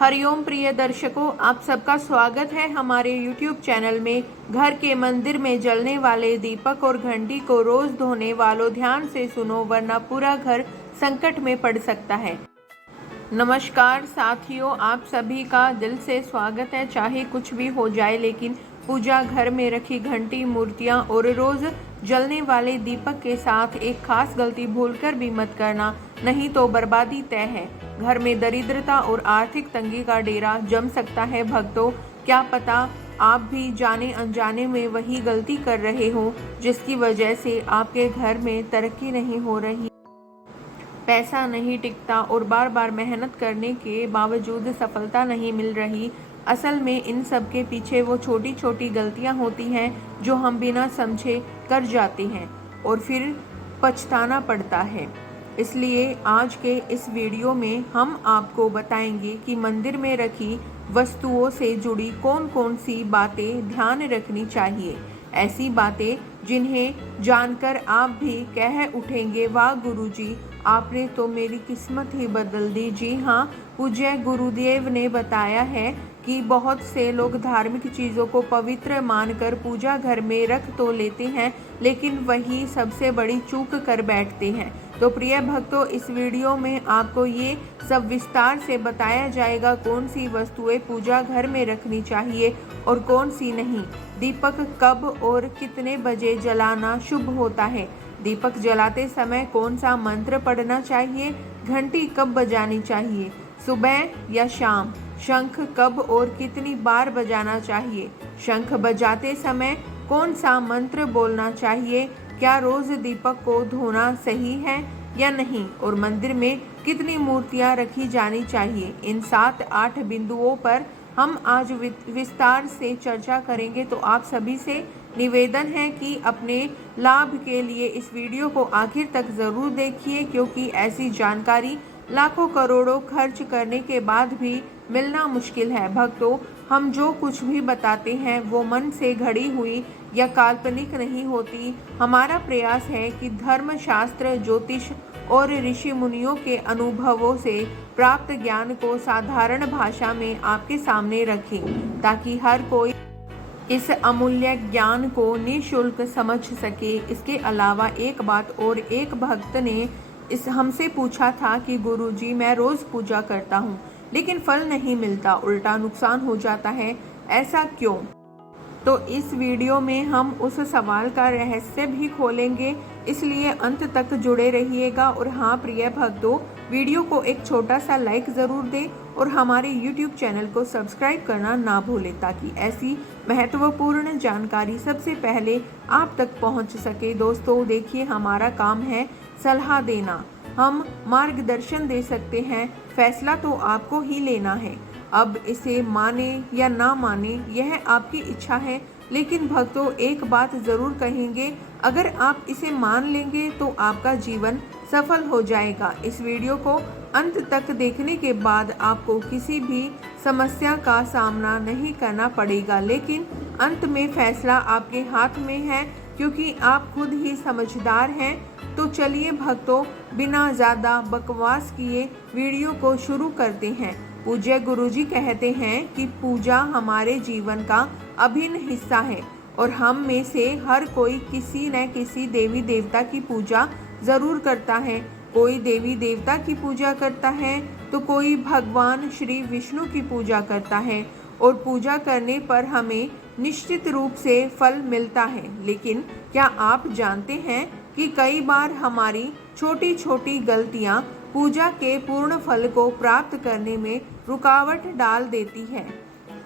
हरिओम प्रिय दर्शकों, आप सबका स्वागत है हमारे YouTube चैनल में। घर के मंदिर में जलने वाले दीपक और घंटी को रोज धोने वालों, ध्यान से सुनो वरना पूरा घर संकट में पड़ सकता है। नमस्कार साथियों, आप सभी का दिल से स्वागत है। चाहे कुछ भी हो जाए, लेकिन पूजा घर में रखी घंटी, मूर्तियां और रोज जलने वाले दीपक के साथ एक खास गलती भूलकर भी मत करना, नहीं तो बर्बादी तय है। घर में दरिद्रता और आर्थिक तंगी का डेरा जम सकता है। भक्तों, क्या पता आप भी जाने अनजाने में वही गलती कर रहे हो जिसकी वजह से आपके घर में तरक्की नहीं हो रही, पैसा नहीं टिकता और बार बार मेहनत करने के बावजूद सफलता नहीं मिल रही। असल में इन सब के पीछे वो छोटी छोटी गलतियां होती हैं जो हम बिना समझे कर जाते हैं और फिर पछताना पड़ता है। इसलिए आज के इस वीडियो में हम आपको बताएंगे कि मंदिर में रखी वस्तुओं से जुड़ी कौन कौन सी बातें ध्यान रखनी चाहिए। ऐसी बातें जिन्हें जानकर आप भी कह उठेंगे, वाह गुरुजी, आपने तो मेरी किस्मत ही बदल दी। जी हाँ, पूज्य गुरुदेव ने बताया है कि बहुत से लोग धार्मिक चीज़ों को पवित्र मानकर पूजा घर में रख तो लेते हैं, लेकिन वही सबसे बड़ी चूक कर बैठते हैं। तो प्रिय भक्तों, इस वीडियो में आपको ये सब विस्तार से बताया जाएगा कौन सी वस्तुएं पूजा घर में रखनी चाहिए और कौन सी नहीं। दीपक कब और कितने बजे जलाना शुभ होता है, दीपक जलाते समय कौन सा मंत्र पढ़ना चाहिए, घंटी कब बजानी चाहिए, सुबह या शाम, शंख कब और कितनी बार बजाना चाहिए, शंख बजाते समय कौन सा मंत्र बोलना चाहिए, क्या रोज दीपक को धोना सही है या नहीं, और मंदिर में कितनी मूर्तियां रखी जानी चाहिए। इन 7-8 बिंदुओं पर हम आज विस्तार से चर्चा करेंगे। तो आप सभी से निवेदन है कि अपने लाभ के लिए इस वीडियो को आखिर तक ज़रूर देखिए, क्योंकि ऐसी जानकारी लाखों करोड़ों खर्च करने के बाद भी मिलना मुश्किल है। भक्तों, हम जो कुछ भी बताते हैं वो मन से घड़ी हुई या काल्पनिक नहीं होती। हमारा प्रयास है कि धर्म, शास्त्र, ज्योतिष और ऋषि मुनियों के अनुभवों से प्राप्त ज्ञान को साधारण भाषा में आपके सामने रखें, ताकि हर कोई इस अमूल्य ज्ञान को निःशुल्क समझ सके। इसके अलावा एक बात और, एक भक्त ने हमसे पूछा था कि गुरुजी, मैं रोज पूजा करता हूँ लेकिन फल नहीं मिलता, उल्टा नुकसान हो जाता है, ऐसा क्यों? तो इस वीडियो में हम उस सवाल का रहस्य भी खोलेंगे, इसलिए अंत तक जुड़े रहिएगा। और हाँ प्रिय भक्तों, वीडियो को एक छोटा सा लाइक ज़रूर दें और हमारे YouTube चैनल को सब्सक्राइब करना ना भूलें, ताकि ऐसी महत्वपूर्ण जानकारी सबसे पहले आप तक पहुंच सके। दोस्तों देखिए, हमारा काम है सलाह देना, हम मार्गदर्शन दे सकते हैं, फैसला तो आपको ही लेना है। अब इसे माने या ना माने यह आपकी इच्छा है, लेकिन भक्तों एक बात ज़रूर कहेंगे, अगर आप इसे मान लेंगे तो आपका जीवन सफल हो जाएगा। इस वीडियो को अंत तक देखने के बाद आपको किसी भी समस्या का सामना नहीं करना पड़ेगा, लेकिन अंत में फैसला आपके हाथ में है, क्योंकि आप खुद ही समझदार हैं। तो चलिए भक्तों, बिना ज़्यादा बकवास किए वीडियो को शुरू करते हैं। पूज्य गुरुजी कहते हैं कि पूजा हमारे जीवन का अभिन्न हिस्सा है और हम में से हर कोई किसी न किसी देवी देवता की पूजा ज़रूर करता है। कोई देवी देवता की पूजा करता है तो कोई भगवान श्री विष्णु की पूजा करता है, और पूजा करने पर हमें निश्चित रूप से फल मिलता है। लेकिन क्या आप जानते हैं कि कई बार हमारी छोटी छोटी गलतियां पूजा के पूर्ण फल को प्राप्त करने में रुकावट डाल देती है।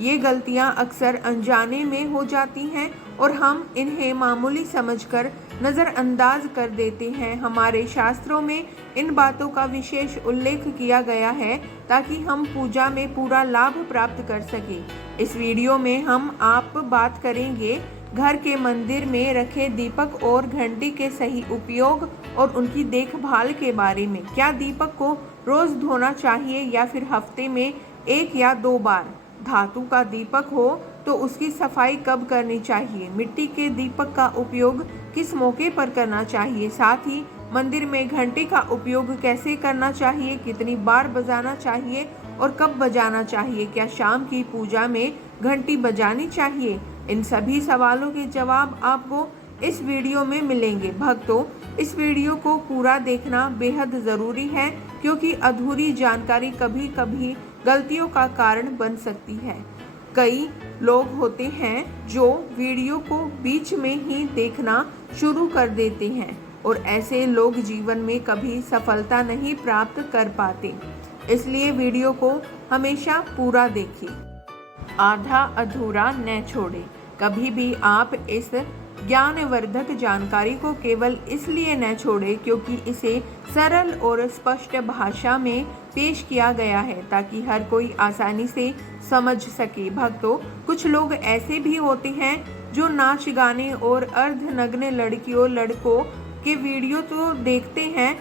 ये गलतियां अक्सर अनजाने में हो जाती हैं और हम इन्हें मामूली समझकर नज़रअंदाज कर देते हैं। हमारे शास्त्रों में इन बातों का विशेष उल्लेख किया गया है ताकि हम पूजा में पूरा लाभ प्राप्त कर सकें। इस वीडियो में हम आप बात करेंगे घर के मंदिर में रखे दीपक और घंटी के सही उपयोग और उनकी देखभाल के बारे में। क्या दीपक को रोज धोना चाहिए या फिर हफ्ते में 1 या 2 बार? धातु का दीपक हो तो उसकी सफाई कब करनी चाहिए? मिट्टी के दीपक का उपयोग किस मौके पर करना चाहिए? साथ ही मंदिर में घंटी का उपयोग कैसे करना चाहिए, कितनी बार बजाना चाहिए और कब बजाना चाहिए? क्या शाम की पूजा में घंटी बजानी चाहिए? इन सभी सवालों के जवाब आपको इस वीडियो में मिलेंगे। भक्तों, इस वीडियो को पूरा देखना बेहद ज़रूरी है क्योंकि अधूरी जानकारी कभी कभी गलतियों का कारण बन सकती है। कई लोग होते हैं जो वीडियो को बीच में ही देखना शुरू कर देते हैं और ऐसे लोग जीवन में कभी सफलता नहीं प्राप्त कर पाते। इसलिए वीडियो को हमेशा पूरा देखिए, आधा अधूरा न छोड़े। कभी भी आप इस ज्ञानवर्धक जानकारी को केवल इसलिए न छोड़े क्योंकि इसे सरल और स्पष्ट भाषा में पेश किया गया है ताकि हर कोई आसानी से समझ सके। भक्तों, कुछ लोग ऐसे भी होते हैं जो नाच गाने और अर्धनग्न लड़कियों लड़कों के वीडियो तो देखते हैं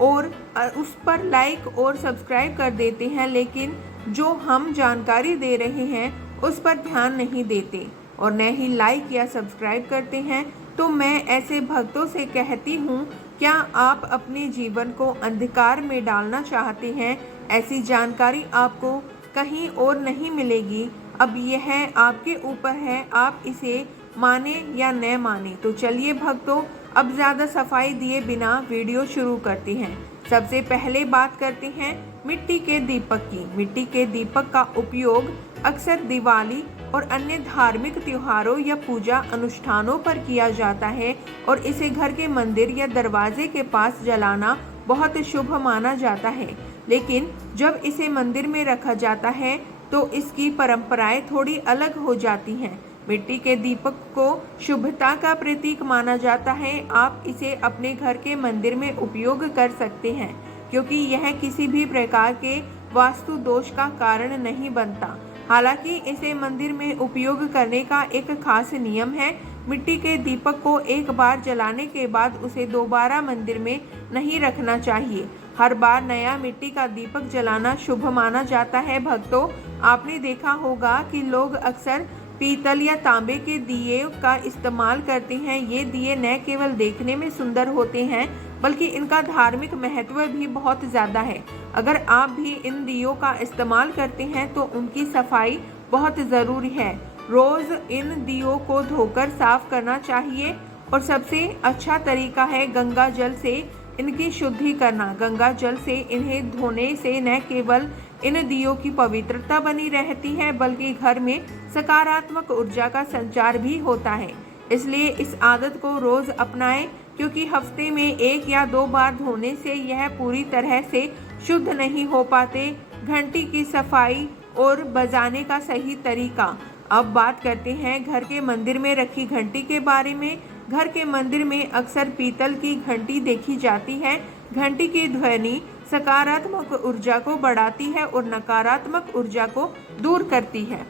और उस पर लाइक और सब्सक्राइब कर देते हैं, लेकिन जो हम जानकारी दे रहे हैं उस पर ध्यान नहीं देते और न ही लाइक या सब्सक्राइब करते हैं। तो मैं ऐसे भक्तों से कहती हूँ, क्या आप अपने जीवन को अंधकार में डालना चाहते हैं? ऐसी जानकारी आपको कहीं और नहीं मिलेगी। अब यह आपके ऊपर है, आप इसे माने या न माने। तो चलिए भक्तों, अब ज़्यादा सफाई दिए बिना वीडियो शुरू करते हैं। सबसे पहले बात करते हैं मिट्टी के दीपक की। मिट्टी के दीपक का उपयोग अक्सर दिवाली और अन्य धार्मिक त्योहारों या पूजा अनुष्ठानों पर किया जाता है और इसे घर के मंदिर या दरवाजे के पास जलाना बहुत शुभ माना जाता है। लेकिन जब इसे मंदिर में रखा जाता है तो इसकी परंपराएं थोड़ी अलग हो जाती हैं। मिट्टी के दीपक को शुभता का प्रतीक माना जाता है। आप इसे अपने घर के मंदिर में उपयोग कर सकते हैं क्योंकि यह किसी भी प्रकार के वास्तु दोष का कारण नहीं बनता। हालांकि इसे मंदिर में उपयोग करने का एक खास नियम है। मिट्टी के दीपक को एक बार जलाने के बाद उसे दोबारा मंदिर में नहीं रखना चाहिए। हर बार नया मिट्टी का दीपक जलाना शुभ माना जाता है। भक्तों, आपने देखा होगा कि लोग अक्सर पीतल या तांबे के दिए का इस्तेमाल करते हैं। ये दिए न केवल देखने में सुंदर होते हैं बल्कि इनका धार्मिक महत्व भी बहुत ज़्यादा है। अगर आप भी इन दियों का इस्तेमाल करते हैं तो उनकी सफाई बहुत ज़रूरी है। रोज़ इन दियों को धोकर साफ करना चाहिए और सबसे अच्छा तरीका है गंगा जल से इनकी शुद्धि करना। गंगा जल से इन्हें धोने से न केवल इन दियों की पवित्रता बनी रहती है बल्कि घर में सकारात्मक ऊर्जा का संचार भी होता है। इसलिए इस आदत को रोज अपनाएं क्योंकि हफ्ते में 1 या 2 बार धोने से यह पूरी तरह से शुद्ध नहीं हो पाते। घंटी की सफाई और बजाने का सही तरीका। अब बात करते हैं घर के मंदिर में रखी घंटी के बारे में। घर के मंदिर में अक्सर पीतल की घंटी देखी जाती है। घंटी की ध्वनि सकारात्मक ऊर्जा को बढ़ाती है और नकारात्मक ऊर्जा को दूर करती है।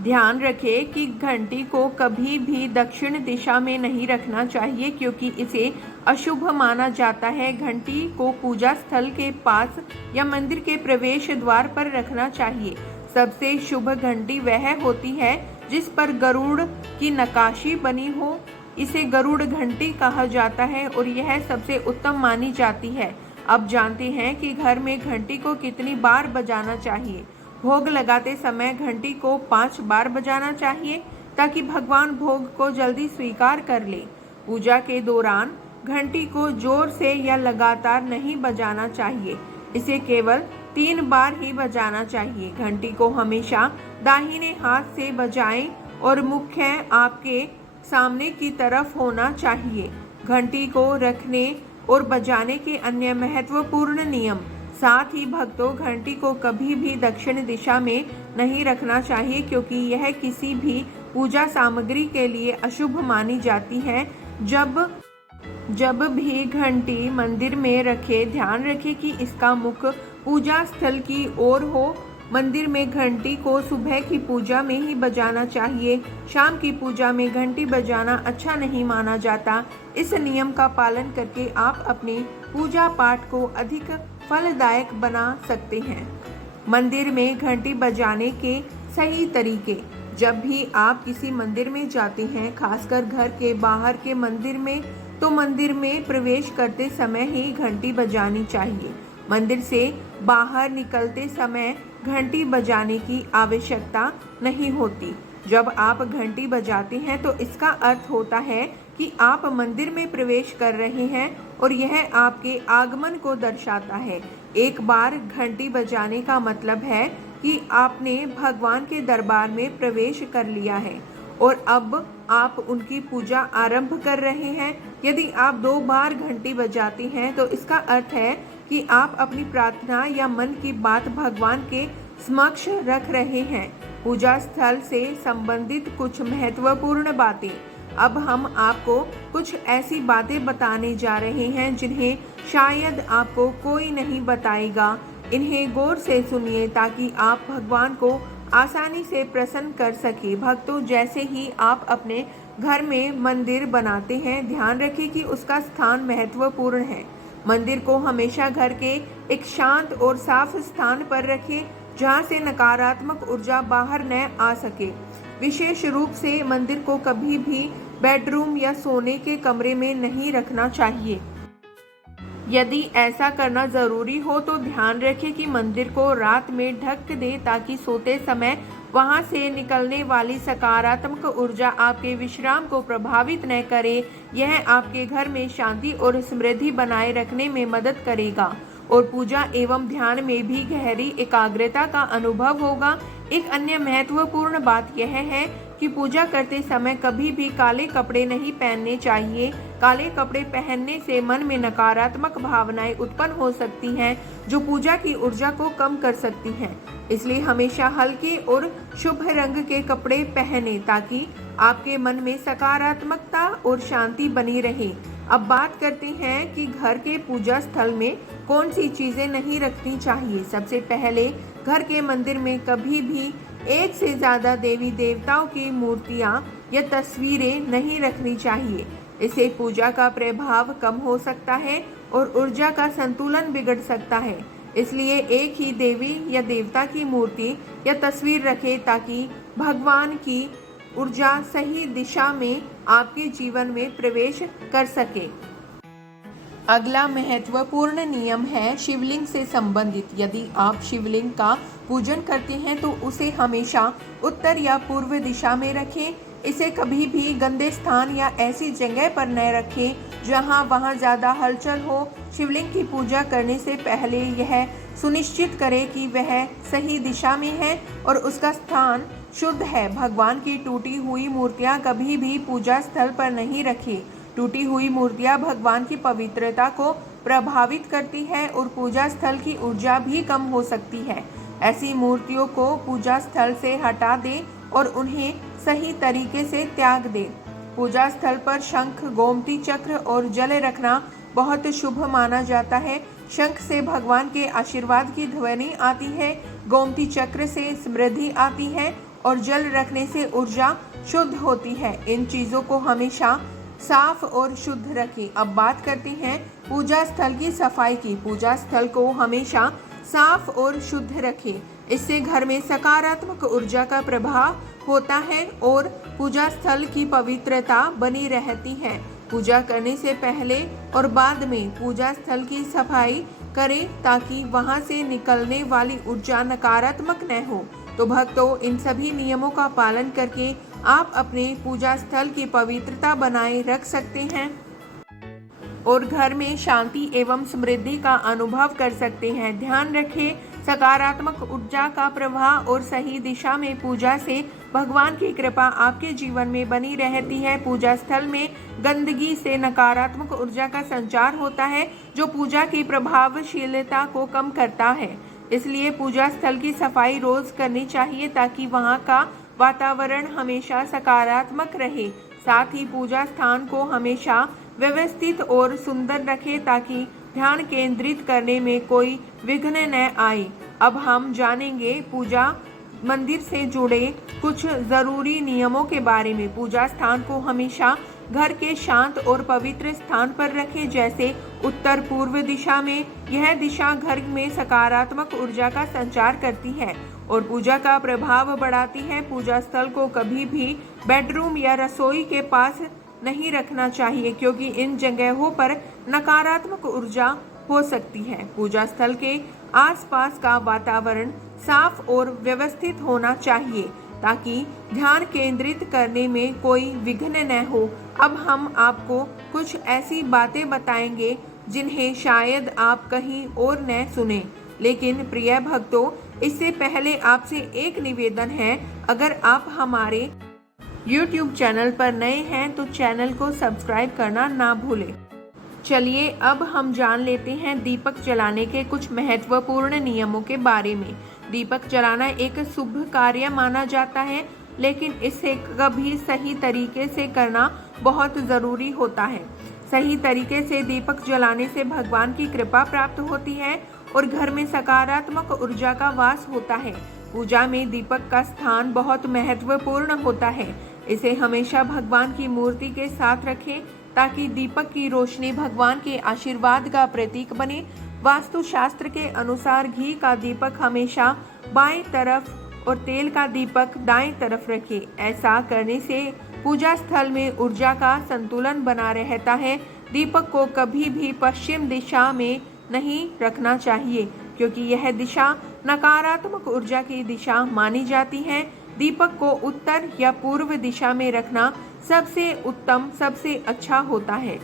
ध्यान रखें कि घंटी को कभी भी दक्षिण दिशा में नहीं रखना चाहिए क्योंकि इसे अशुभ माना जाता है। घंटी को पूजा स्थल के पास या मंदिर के प्रवेश द्वार पर रखना चाहिए। सबसे शुभ घंटी वह होती है जिस पर गरुड़ की नक्काशी बनी हो। इसे गरुड़ घंटी कहा जाता है और यह सबसे उत्तम मानी जाती है। अब जानते हैं कि घर में घंटी को कितनी बार बजाना चाहिए। भोग लगाते समय घंटी को 5 बार बजाना चाहिए ताकि भगवान भोग को जल्दी स्वीकार कर ले। पूजा के दौरान घंटी को जोर से या लगातार नहीं बजाना चाहिए। इसे केवल 3 बार ही बजाना चाहिए। घंटी को हमेशा दाहिने हाथ से बजाएं और मुख्य आपके सामने की तरफ होना चाहिए। घंटी को रखने और बजाने के अन्य महत्वपूर्ण नियम। साथ ही भक्तों, घंटी को कभी भी दक्षिण दिशा में नहीं रखना चाहिए क्योंकि यह किसी भी पूजा सामग्री के लिए अशुभ मानी जाती है। जब भी घंटी मंदिर में रखे, ध्यान रखें कि इसका मुख पूजा स्थल की ओर हो। मंदिर में घंटी को सुबह की पूजा में ही बजाना चाहिए। शाम की पूजा में घंटी बजाना अच्छा नहीं माना जाता। इस नियम का पालन करके आप अपने पूजा पाठ को अधिक फलदायक बना सकते हैं। मंदिर में घंटी बजाने के सही तरीके। जब भी आप किसी मंदिर में जाते हैं, खासकर घर के बाहर के मंदिर में, तो मंदिर में प्रवेश करते समय ही घंटी बजानी चाहिए। मंदिर से बाहर निकलते समय घंटी बजाने की आवश्यकता नहीं होती। जब आप घंटी बजाते हैं तो इसका अर्थ होता है कि आप मंदिर में प्रवेश कर रहे हैं और यह आपके आगमन को दर्शाता है। एक बार घंटी बजाने का मतलब है कि आपने भगवान के दरबार में प्रवेश कर लिया है और अब आप उनकी पूजा आरंभ कर रहे हैं। यदि आप 2 बार घंटी बजाते हैं तो इसका अर्थ है कि आप अपनी प्रार्थना या मन की बात भगवान के समक्ष रख रहे हैं। पूजा स्थल से संबंधित कुछ महत्वपूर्ण बातें। अब हम आपको कुछ ऐसी बातें बताने जा रहे हैं जिन्हें शायद आपको कोई नहीं बताएगा। इन्हें गौर से सुनिए ताकि आप भगवान को आसानी से प्रसन्न कर सके। भक्तों, जैसे ही आप अपने घर में मंदिर बनाते हैं, ध्यान रखें कि उसका स्थान महत्वपूर्ण है। मंदिर को हमेशा घर के एक शांत और साफ स्थान पर रखें जहां से नकारात्मक ऊर्जा बाहर न आ सके। विशेष रूप से मंदिर को कभी भी बेडरूम या सोने के कमरे में नहीं रखना चाहिए। यदि ऐसा करना जरूरी हो तो ध्यान रखें कि मंदिर को रात में ढक दे ताकि सोते समय वहां से निकलने वाली सकारात्मक ऊर्जा आपके विश्राम को प्रभावित न करे। यह आपके घर में शांति और समृद्धि बनाए रखने में मदद करेगा और पूजा एवं ध्यान में भी गहरी एकाग्रता का अनुभव होगा। एक अन्य महत्वपूर्ण बात यह है कि पूजा करते समय कभी भी काले कपड़े नहीं पहनने चाहिए। काले कपड़े पहनने से मन में नकारात्मक भावनाएं उत्पन्न हो सकती हैं जो पूजा की ऊर्जा को कम कर सकती हैं। इसलिए हमेशा हल्के और शुभ रंग के कपड़े पहने ताकि आपके मन में सकारात्मकता और शांति बनी रहे। अब बात करते हैं कि घर के पूजा स्थल में कौन सी चीजें नहीं रखनी चाहिए। सबसे पहले, घर के मंदिर में कभी भी एक से ज्यादा देवी देवताओं की मूर्तियां या तस्वीरें नहीं रखनी चाहिए। इससे पूजा का प्रभाव कम हो सकता है और ऊर्जा का संतुलन बिगड़ सकता है। इसलिए एक ही देवी या देवता की मूर्ति या तस्वीर रखें ताकि भगवान की ऊर्जा सही दिशा में आपके जीवन में प्रवेश कर सके। अगला महत्वपूर्ण नियम है शिवलिंग से संबंधित। यदि आप शिवलिंग का पूजन करते हैं तो उसे हमेशा उत्तर या पूर्व दिशा में रखें। इसे कभी भी गंदे स्थान या ऐसी जगह पर न रखें जहां वहां ज़्यादा हलचल हो। शिवलिंग की पूजा करने से पहले यह सुनिश्चित करें कि वह सही दिशा में है और उसका स्थान शुद्ध है। भगवान की टूटी हुई मूर्तियां कभी भी पूजा स्थल पर नहीं रखें। टूटी हुई मूर्तियां भगवान की पवित्रता को प्रभावित करती है और पूजा स्थल की ऊर्जा भी कम हो सकती है। ऐसी मूर्तियों को पूजा स्थल से हटा दें और उन्हें सही तरीके से त्याग दें। पूजा स्थल पर शंख, गोमती चक्र और जल रखना बहुत शुभ माना जाता है। शंख से भगवान के आशीर्वाद की ध्वनि आती है, गोमती चक्र से समृद्धि आती है और जल रखने से ऊर्जा शुद्ध होती है। इन चीजों को हमेशा साफ और शुद्ध रखें। अब बात करते हैं पूजा स्थल की सफाई की। पूजा स्थल को हमेशा साफ और शुद्ध रखें। इससे घर में सकारात्मक ऊर्जा का प्रभाव होता है और पूजा स्थल की पवित्रता बनी रहती है। पूजा करने से पहले और बाद में पूजा स्थल की सफाई करें ताकि वहां से निकलने वाली ऊर्जा नकारात्मक न हो। तो भक्तों, इन सभी नियमों का पालन करके आप अपने पूजा स्थल की पवित्रता बनाए रख सकते हैं और घर में शांति एवं समृद्धि का अनुभव कर सकते हैं। ध्यान रखें, सकारात्मक ऊर्जा का प्रवाह और सही दिशा में पूजा से भगवान की कृपा आपके जीवन में बनी रहती है। पूजा स्थल में गंदगी से नकारात्मक ऊर्जा का संचार होता है जो पूजा की प्रभावशीलता को कम करता है। इसलिए पूजा स्थल की सफाई रोज करनी चाहिए ताकि वहां का वातावरण हमेशा सकारात्मक रहे। साथ ही पूजा स्थान को हमेशा व्यवस्थित और सुंदर रखें ताकि ध्यान केंद्रित करने में कोई विघ्न न आए। अब हम जानेंगे पूजा मंदिर से जुड़े कुछ जरूरी नियमों के बारे में। पूजा स्थान को हमेशा घर के शांत और पवित्र स्थान पर रखें, जैसे उत्तर पूर्व दिशा में। यह दिशा घर में सकारात्मक ऊर्जा का संचार करती है और पूजा का प्रभाव बढ़ाती है। पूजा स्थल को कभी भी बेडरूम या रसोई के पास नहीं रखना चाहिए क्योंकि इन जगहों पर नकारात्मक ऊर्जा हो सकती है। पूजा स्थल के आसपास का वातावरण साफ और व्यवस्थित होना चाहिए ताकि ध्यान केंद्रित करने में कोई विघ्न न हो। अब हम आपको कुछ ऐसी बातें बताएंगे जिन्हें शायद आप कहीं और न सुने। लेकिन प्रिय भक्तों, इससे पहले आपसे एक निवेदन है, अगर आप हमारे YouTube चैनल पर नए हैं तो चैनल को सब्सक्राइब करना ना भूलें। चलिए अब हम जान लेते हैं दीपक जलाने के कुछ महत्वपूर्ण नियमों के बारे में। दीपक जलाना एक शुभ कार्य माना जाता है, लेकिन इसे कभी सही तरीके से करना बहुत ज़रूरी होता है। सही तरीके से दीपक जलाने से भगवान की कृपा प्राप्त होती है और घर में सकारात्मक ऊर्जा का वास होता है। पूजा में दीपक का स्थान बहुत महत्वपूर्ण होता है। इसे हमेशा भगवान की मूर्ति के साथ रखें ताकि दीपक की रोशनी भगवान के आशीर्वाद का प्रतीक बने। वास्तु शास्त्र के अनुसार घी का दीपक हमेशा बाएं तरफ और तेल का दीपक दाएं तरफ रखें। ऐसा करने से पूजा स्थल में ऊर्जा का संतुलन बना रहता है। दीपक को कभी भी पश्चिम दिशा में नहीं रखना चाहिए क्योंकि यह दिशा नकारात्मक ऊर्जा की दिशा मानी जाती है। दीपक को उत्तर या पूर्व दिशा में रखना सबसे उत्तम, सबसे अच्छा होता है।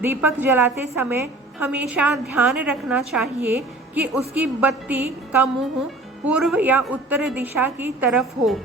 दीपक जलाते समय हमेशा ध्यान रखना चाहिए कि उसकी बत्ती का मुंह पूर्व या उत्तर दिशा की तरफ हो।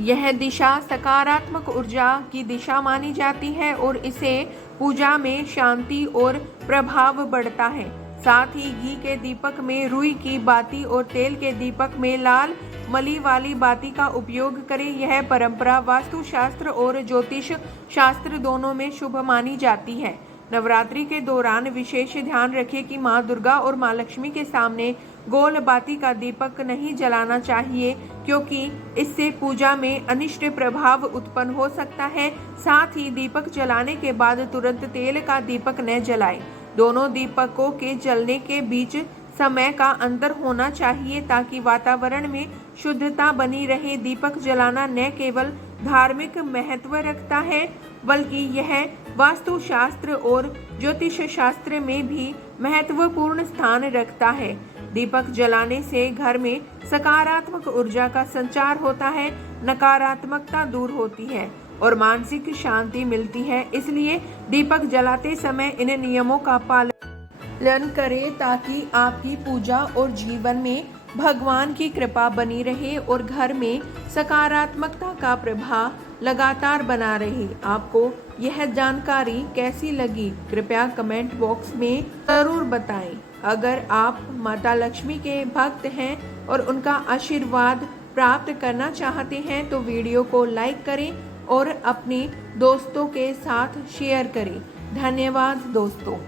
यह दिशा सकारात्मक ऊर्जा की दिशा मानी जाती है और इसे पूजा में शांति और प्रभाव बढ़ता है। साथ ही घी के दीपक में रुई की बाती और तेल के दीपक में लाल मली वाली बाती का उपयोग करें। यह परंपरा वास्तु शास्त्र और ज्योतिष शास्त्र दोनों में शुभ मानी जाती है। नवरात्रि के दौरान विशेष ध्यान रखें कि माँ दुर्गा और माँ लक्ष्मी के सामने गोल बाती का दीपक नहीं जलाना चाहिए क्योंकि इससे पूजा में अनिष्ट प्रभाव उत्पन्न हो सकता है। साथ ही दीपक जलाने के बाद तुरंत तेल का दीपक न जलाएं। दोनों दीपकों के जलने के बीच समय का अंतर होना चाहिए ताकि वातावरण में शुद्धता बनी रहे। दीपक जलाना न केवल धार्मिक महत्व रखता है बल्कि यह वास्तु शास्त्र और ज्योतिष शास्त्र में भी महत्वपूर्ण स्थान रखता है। दीपक जलाने से घर में सकारात्मक ऊर्जा का संचार होता है, नकारात्मकता दूर होती है और मानसिक शांति मिलती है। इसलिए दीपक जलाते समय इन नियमों का पालन करें ताकि आपकी पूजा और जीवन में भगवान की कृपा बनी रहे और घर में सकारात्मकता का प्रभाव लगातार बना रहे। आपको यह जानकारी कैसी लगी कृपया कमेंट बॉक्स में जरूर बताएं। अगर आप माता लक्ष्मी के भक्त हैं और उनका आशीर्वाद प्राप्त करना चाहते हैं तो वीडियो को लाइक करें और अपने दोस्तों के साथ शेयर करें। धन्यवाद दोस्तों।